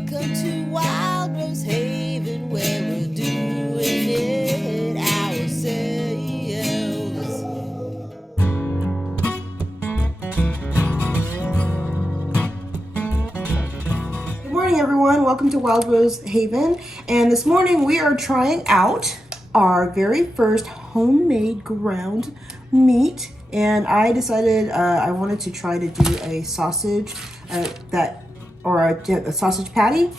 Welcome to Wild Rose Haven, where we're doing it ourselves. Good morning, everyone. Welcome to Wild Rose Haven. And this morning we are trying out our very first homemade ground meat. And I decided I wanted to try to do a sausage a sausage patty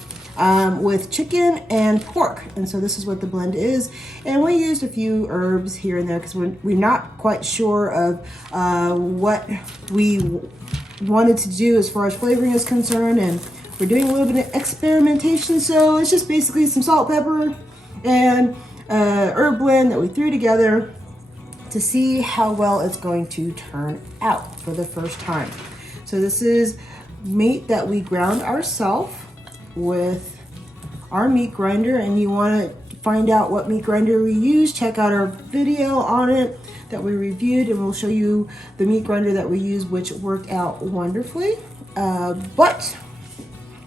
with chicken and pork. And so this is what the blend is. And we used a few herbs here and there because we're not quite sure of what we wanted to do as far as flavoring is concerned. And we're doing a little bit of experimentation. So it's just basically some salt, pepper, and herb blend that we threw together to see how well it's going to turn out for the first time. So this is meat that we ground ourselves with our meat grinder, and you want to find out what meat grinder we use, check out our video on it that we reviewed, and we'll show you the meat grinder that we use, which worked out wonderfully. But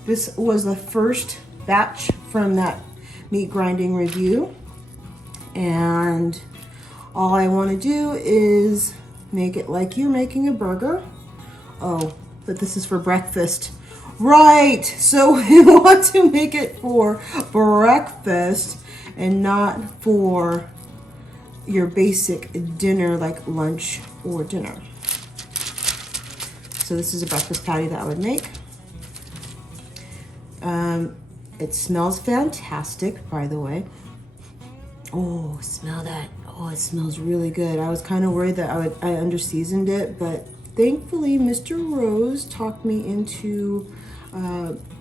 this was the first batch from that meat grinding review, and all I want to do is make it like you're making a burger. Oh, but this is for breakfast. Right, so we want to make it for breakfast and not for your basic dinner like lunch or dinner. So this is a breakfast patty that I would make. It smells fantastic, by the way. Oh, smell that. Oh, it smells really good. I was kind of worried that I under-seasoned it, but thankfully Mr. Rose talked me into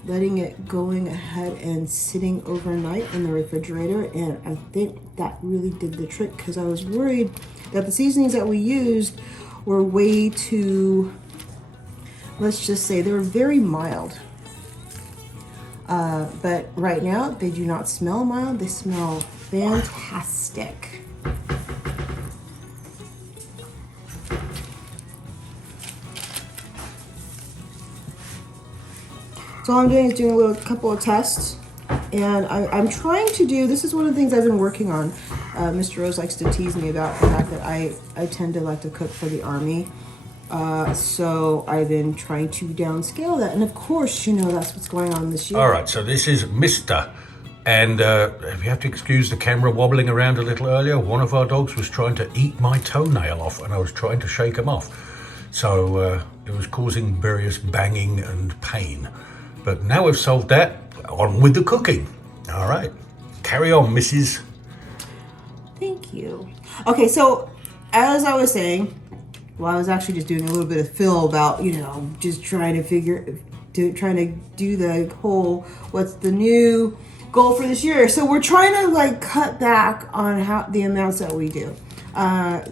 letting it going ahead and sitting overnight in the refrigerator, and I think that really did the trick because I was worried that the seasonings that we used were way too, let's just say, they were very mild. But right now they do not smell mild, they smell fantastic. So all I'm doing is doing a couple of tests, and I'm trying to do, this is one of the things I've been working on. Mr. Rose likes to tease me about the fact that I tend to like to cook for the Army. So I've been trying to downscale that, and of course, you know, that's what's going on this year. All right, so this is Mr. And if you have to excuse the camera wobbling around a little earlier, one of our dogs was trying to eat my toenail off, and I was trying to shake him off. So it was causing various banging and pain. But now we've solved that, on with the cooking. All right, carry on, Mrs. Thank you. Okay, so as I was saying, well, I was actually just doing a little bit of fill about, you know, just trying to do the whole, what's the new goal for this year. So we're trying to like cut back on the amounts that we do.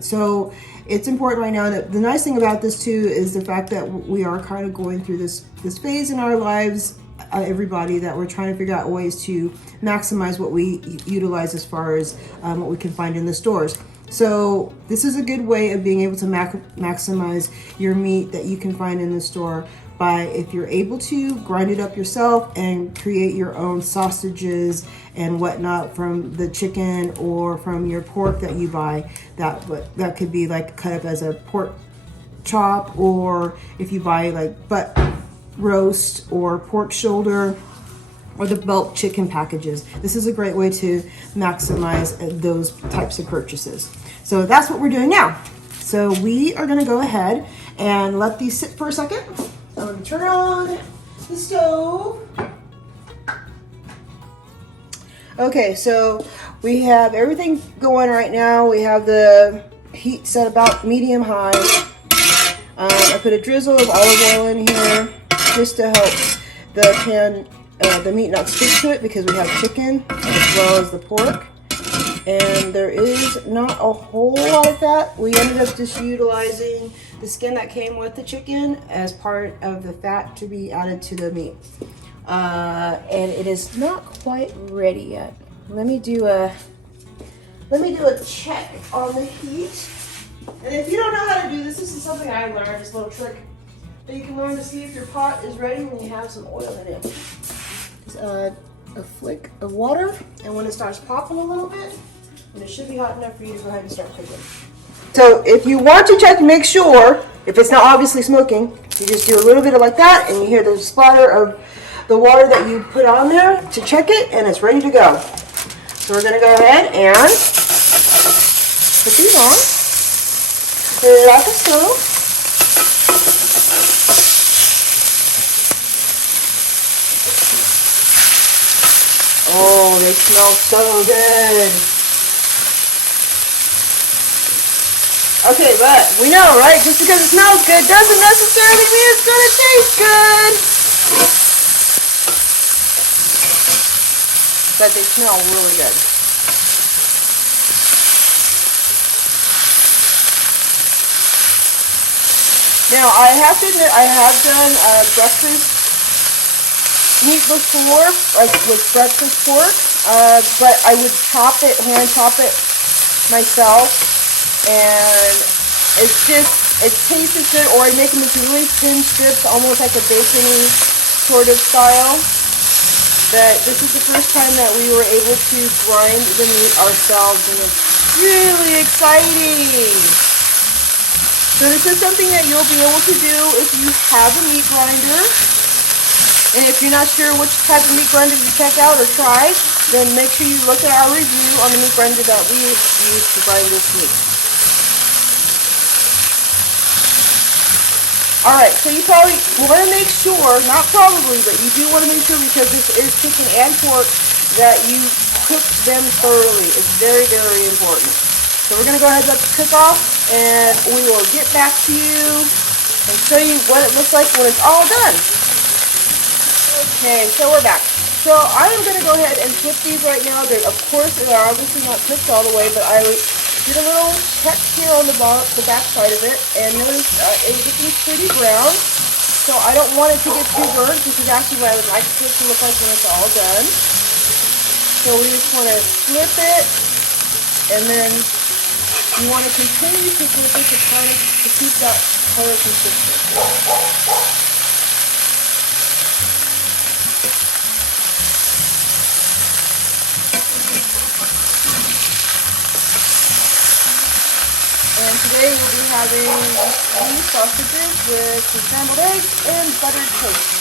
So it's important right now that the nice thing about this too is the fact that we are kind of going through this phase in our lives, everybody, that we're trying to figure out ways to maximize what we utilize as far as what we can find in the stores. So this is a good way of being able to maximize your meat that you can find in the store by, if you're able to, grind it up yourself and create your own sausages and whatnot from the chicken or from your pork that you buy. That could be like cut up as a pork chop, or if you buy like butt roast or pork shoulder, or the bulk chicken packages. This is a great way to maximize those types of purchases. So that's what we're doing now. So we are gonna go ahead and let these sit for a second. I'm gonna turn on the stove. Okay, so we have everything going right now. We have the heat set about medium high. I put a drizzle of olive oil in here just to help the meat not stick to it, because we have chicken as well as the pork, and there is not a whole lot of fat. We ended up just utilizing the skin that came with the chicken as part of the fat to be added to the meat, and it is not quite ready yet. Let me do a check on the heat. And if you don't know how to do this, this is something I learned, this little trick that you can learn to see if your pot is ready when you have some oil in it. a flick of water, and when it starts popping a little bit, and it should be hot enough for you to go ahead and start cooking. So if you want to check, make sure, if it's not obviously smoking, you just do a little bit of like that, and you hear the splatter of the water that you put on there to check it, and it's ready to go. So we're gonna go ahead and put these on like so. Oh, they smell so good. Okay, but we know, right? Just because it smells good doesn't necessarily mean it's gonna taste good. But they smell really good. Now, I have to admit, I have done breakfast meat before, like with breakfast pork, but I would chop it, hand chop it myself, and it's just, it tastes good, or I make them into really thin strips, almost like a bacon-y sort of style. But this is the first time that we were able to grind the meat ourselves, and it's really exciting. So this is something that you'll be able to do if you have a meat grinder. And if you're not sure which type of meat grinder you check out or try, then make sure you look at our review on the meat grinder that we use to grind this meat. Alright, so you probably want to make sure, not probably, but you do want to make sure, because this is chicken and pork, that you cook them thoroughly. It's very, very important. So we're going to go ahead and let this cook off, and we will get back to you and show you what it looks like when it's all done. Okay, so we're back. So I am going to go ahead and flip these right now. They're, of course, they're obviously not cooked all the way, but I did a little check here on the back side of it, and notice it's looking pretty brown. So I don't want it to get too burnt. This is actually what I would like it to look like when it's all done. So we just want to flip it, and then you want to continue to flip it to keep that color consistent. And today we'll be having these sausages with some scrambled eggs and buttered toast.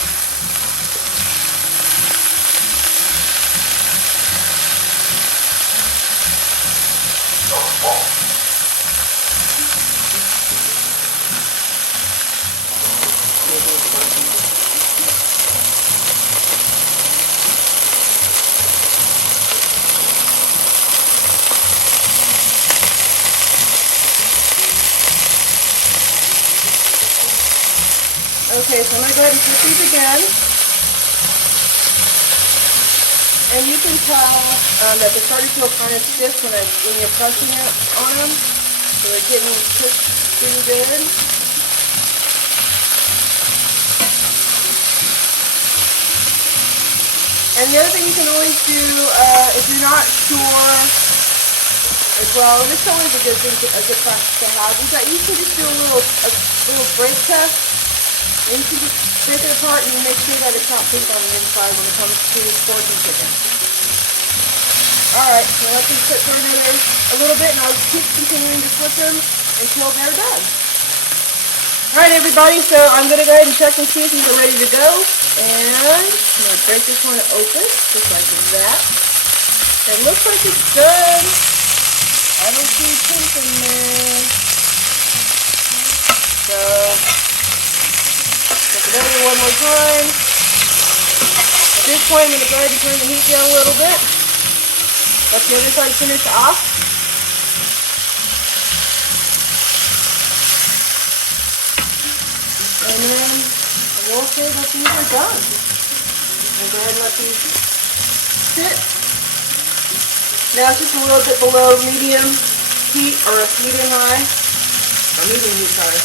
Okay, so I'm going to go ahead and flip these again. And you can tell that they're starting to feel kind of stiff when you're pressing it on them. So they're getting cooked pretty good. And the other thing you can always do, if you're not sure as well, and this is always a good thing, a good practice to have, is that you can just do a little break test. And you can just break it apart and make sure that it's not pink on the inside when it comes to pork and chicken. Alright, so let them cook for a little bit, and I'll keep continuing to flip them until they're done. Alright everybody, so I'm going to go ahead and check and see if these are ready to go. And I'm going to break this one open, just like that. It looks like it's good. I don't see pink in there. So it over one more time. At this point, I'm going to go ahead and turn the heat down a little bit. Let the other side finish off. And then we'll say that these are done. I'll go ahead and let these sit. Now it's just a little bit below medium heat, or medium high, or medium heat, sorry.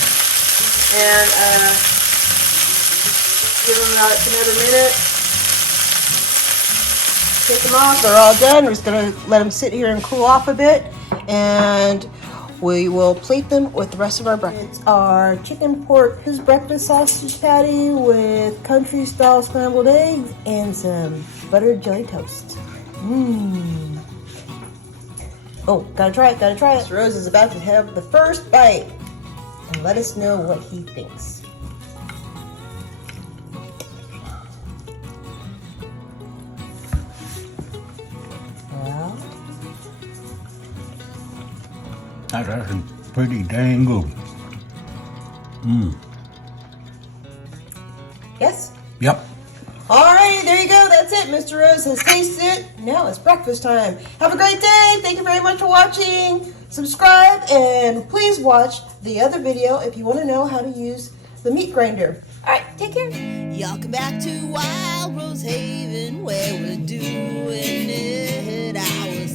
And give them about another minute. Take them off. They're all done. We're just going to let them sit here and cool off a bit. And we will plate them with the rest of our breakfast. It's our chicken pork breakfast sausage patty with country style scrambled eggs and some buttered jelly toast. Mmm. Oh, gotta try it. Mr. Rose is about to have the first bite and let us know what he thinks. Well, That's actually pretty dang good. yes? Yep. Alrighty, there you go. That's it. Mr. Rose has tasted it. Now it's breakfast time. Have a great day. Thank you very much for watching. Subscribe and please watch the other video if you want to know how to use the meat grinder. Alright, take care. Y'all come back to Wild Rose Haven where we're doing it our